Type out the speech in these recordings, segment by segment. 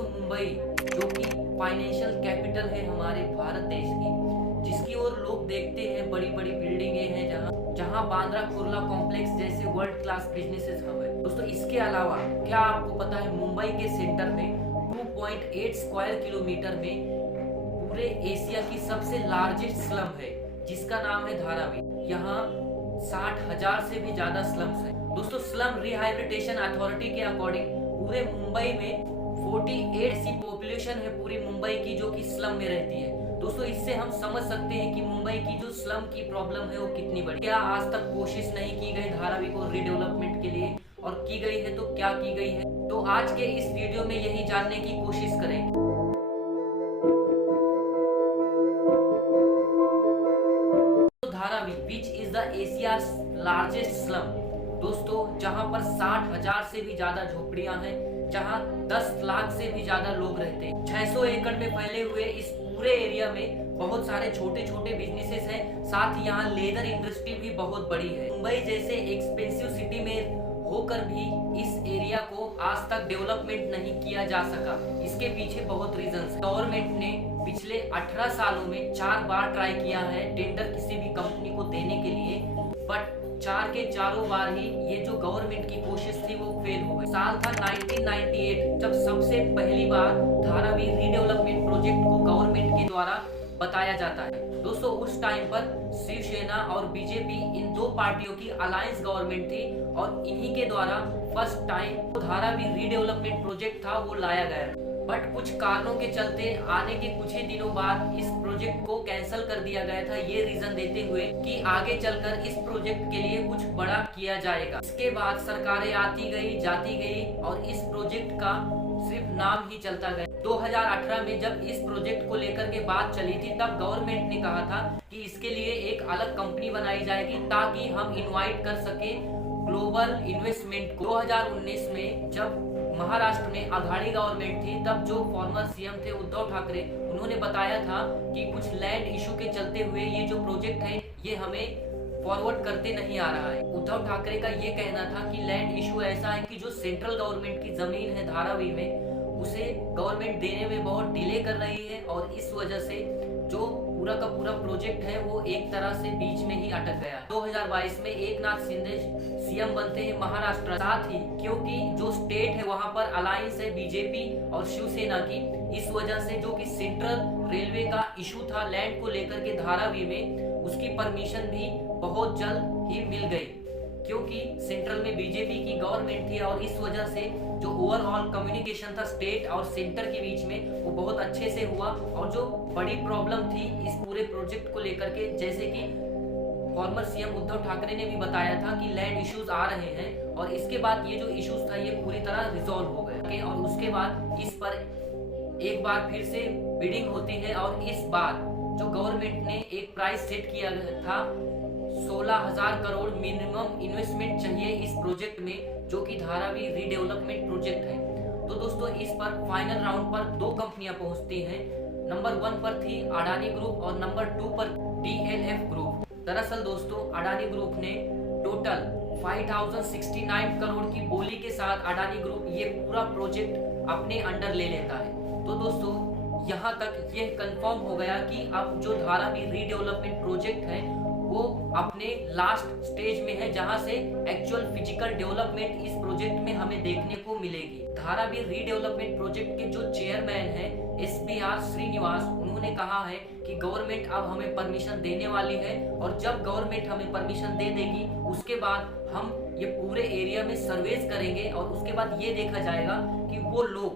दोस्तों मुंबई जो कि फाइनेंशियल कैपिटल है हमारे भारत देश की, जिसकी ओर लोग देखते हैं, बड़ी बड़ी बिल्डिंगें हैं जहाँ जहाँ बांद्रा कुर्ला कॉम्प्लेक्स जैसे वर्ल्ड क्लास बिजनेसेस हब है। दोस्तों इसके अलावा क्या आपको पता है मुंबई के सेंटर में 2.8 स्क्वायर किलोमीटर में पूरे एशिया की सबसे लार्जेस्ट स्लम है जिसका नाम है धारावी। यहाँ 60,000 से भी ज्यादा स्लम्स है। दोस्तों स्लम रिहैबिलिटेशन अथॉरिटी के अकॉर्डिंग पूरे मुंबई में 48 ऐसी पॉपुलेशन है पूरी मुंबई की जो कि स्लम में रहती है। दोस्तों इससे हम समझ सकते हैं कि मुंबई की जो स्लम की प्रॉब्लम है वो कितनी बड़ी। क्या आज तक कोशिश नहीं की गई धारावी को रीडेवलपमेंट के लिए, और की गई है तो क्या की गई है? तो आज के इस वीडियो में यही जानने की कोशिश करेंगे। Dharavi which is the Asia's largest slum. दोस्तों जहां पर 60,000 से भी ज्यादा झोपड़ियां हैं, जहां 10 लाख से भी ज्यादा लोग रहते हैं। 600 एकड़ में फैले हुए इस पूरे एरिया में बहुत सारे छोटे छोटे बिजनेसेस हैं। साथ ही यहाँ लेदर इंडस्ट्री भी बहुत बड़ी है। मुंबई जैसे एक्सपेंसिव सिटी में होकर भी इस एरिया को आज तक डेवलपमेंट नहीं किया जा सका। इसके पीछे बहुत रीजंस है। गवर्नमेंट ने पिछले 18 सालों में 4 बार ट्राई किया है टेंडर किसी भी कंपनी को देने के लिए, बट 4 के चारों बार ही ये जो गवर्नमेंट की कोशिश थी वो फेल हो गई। साल था 1998 जब सबसे पहली बार धारावी रीडेवलपमेंट प्रोजेक्ट को गवर्नमेंट के द्वारा बताया जाता है। दोस्तों उस टाइम पर शिवसेना और बीजेपी इन दो पार्टियों की अलायंस गवर्नमेंट थी और इन्हीं के द्वारा first time Dharavi redevelopment project था वो लाया गया। बट कुछ कारणों के चलते आने के कुछ ही दिनों बाद इस प्रोजेक्ट को कैंसिल कर दिया गया था, ये रीजन देते हुए कि आगे चलकर इस प्रोजेक्ट के लिए कुछ बड़ा किया जाएगा। इसके बाद सरकारें आती गई जाती गई और इस प्रोजेक्ट का सिर्फ नाम ही चलता गया। 2018 में जब इस प्रोजेक्ट को लेकर के बात चली थी तब गवर्नमेंट ने कहा था कि इसके लिए एक अलग कंपनी बनाई जाएगी ताकि हम इनवाइट कर सके ग्लोबल इन्वेस्टमेंट को। 2019 में जब महाराष्ट्र में आघाड़ी गवर्नमेंट थी तब जो फॉर्मर सीएम थे उद्धव ठाकरे, उन्होंने बताया था कि कुछ लैंड इशू के चलते हुए ये जो प्रोजेक्ट है ये हमें फॉरवर्ड करते नहीं आ रहा है। उद्धव ठाकरे का ये कहना था कि लैंड इशू ऐसा है कि जो सेंट्रल गवर्नमेंट की जमीन है धारावी में उसे गवर्नमेंट देने में बहुत डिले कर रही है और इस वजह से जो पूरा का पूरा प्रोजेक्ट है वो एक तरह से बीच में ही अटक गया। 2022 में एकनाथ शिंदे सीएम बनते हैं महाराष्ट्र। साथ ही क्योंकि जो स्टेट है वहां पर अलायंस है बीजेपी और शिवसेना की, इस वजह से जो कि सेंट्रल रेलवे का इशू था लैंड को लेकर के धारावी में, उसकी परमिशन भी बहुत जल्द ही मिल गई क्योंकि सेंट्रल में बीजेपी की गवर्नमेंट थी और इस वजह से जो ओवरऑल कम्युनिकेशन था स्टेट और सेंटर के बीच में वो बहुत अच्छे से हुआ। और जो बड़ी प्रॉब्लम थी इस पूरे प्रोजेक्ट को लेकर के, जैसे कि फॉर्मर सीएम उद्धव ठाकरे ने भी बताया था कि लैंड इश्यूज आ रहे हैं और इसके बाद ये जो इश्यूज था ये पूरी तरह रिजॉल्व हो गए और उसके बाद इस पर एक बार फिर से बिडिंग होती है और इस बार जो गवर्नमेंट ने एक प्राइस सेट किया था 16,000 करोड़ मिनिमम इन्वेस्टमेंट चाहिए इस प्रोजेक्ट में जो कि धारावी रीडेवलपमेंट प्रोजेक्ट है। तो दोस्तों इस पर फाइनल राउंड पर 2 कंपनियां पहुंचती हैं। नंबर 1 पर थी अडानी ग्रुप और नंबर 2 पर DLF ग्रुप। दरअसल दोस्तों अडानी ग्रुप ने टोटल 5,069 करोड़ की बोली के साथ अडानी ग्रुप ये पूरा प्रोजेक्ट अपने अंडर ले लेता है। तो दोस्तों यहाँ तक ये कंफर्म हो गया कि अब जो धारावी रीडेवलपमेंट प्रोजेक्ट है वो अपने लास्ट स्टेज में है जहां से एक्चुअल फिजिकल डेवलपमेंट इस प्रोजेक्ट में हमें देखने को मिलेगी। धारावी रीडेवलपमेंट प्रोजेक्ट के जो चेयरमैन है SBR श्रीनिवास, उन्होंने कहा है कि गवर्नमेंट अब हमें परमिशन देने वाली है और जब गवर्नमेंट हमें परमिशन दे देगी उसके बाद हम ये पूरे एरिया में सर्वेस करेंगे और उसके बाद ये देखा जाएगा कि वो लोग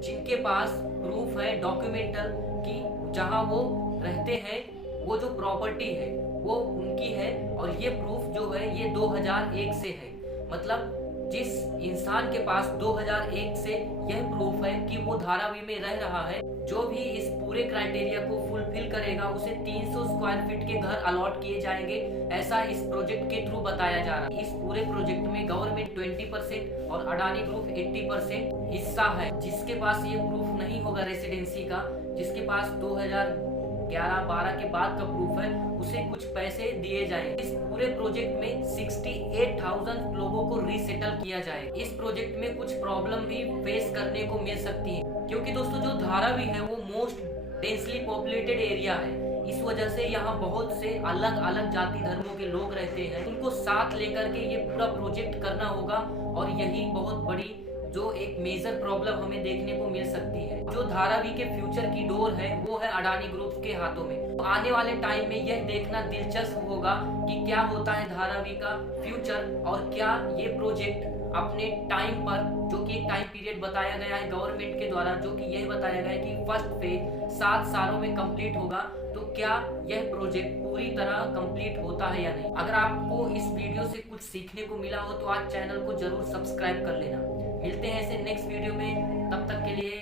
जिनके पास प्रूफ है डॉक्यूमेंटल की जहां वो रहते हैं वो जो प्रॉपर्टी है वो उनकी है और ये प्रूफ जो है ये 2001 से है। मतलब जिस इंसान के पास 2001 से यह प्रूफ है कि वो धारावी में रह रहा है, जो भी इस पूरे क्राइटेरिया को फुलफिल करेगा उसे 300 स्क्वायर फीट के घर अलॉट किए जाएंगे, ऐसा इस प्रोजेक्ट के थ्रू बताया जा रहा है। इस पूरे प्रोजेक्ट में गवर्नमेंट 20% और अडानी ग्रुप 80% हिस्सा है। जिसके पास ये प्रूफ नहीं होगा रेसिडेंसी का, जिसके पास 11-12 के बाद का प्रूफ है, उसे कुछ पैसे दिए जाएंगे। इस पूरे प्रोजेक्ट में 68,000 लोगों को रीसेटल किया जाए। इस प्रोजेक्ट में कुछ प्रॉब्लम भी फेस करने को मिल सकती है, क्योंकि दोस्तों जो धारावी है वो मोस्ट डेंसली पॉपुलेटेड एरिया है। इस वजह से यहाँ बहुत से अलग अलग जाति धर्मों के लोग रहते हैं। उनको साथ लेकर के ये पूरा प्रोजेक्ट करना होगा, और यही बहुत बड़ी जो एक मेजर प्रॉब्लम हमें देखने को मिल सकती है। जो धारावी के फ्यूचर की डोर है वो है अडानी ग्रुप के हाथों में। तो आने वाले टाइम में यह देखना दिलचस्प होगा कि क्या होता है धारावी का फ्यूचर, और क्या ये प्रोजेक्ट अपने टाइम पर, जो कि एक टाइम पीरियड बताया गया है गवर्नमेंट के द्वारा, जो कि यह बताया गया है कि फर्स्ट फेज 7 सालों में कंप्लीट होगा, तो क्या यह प्रोजेक्ट पूरी तरह कंप्लीट होता है या नहीं। अगर आपको इस वीडियो से कुछ सीखने को मिला हो तो आज चैनल को जरूर सब्सक्राइब कर लेना। मिलते हैं ऐसे नेक्स्ट वीडियो में, तब तक के लिए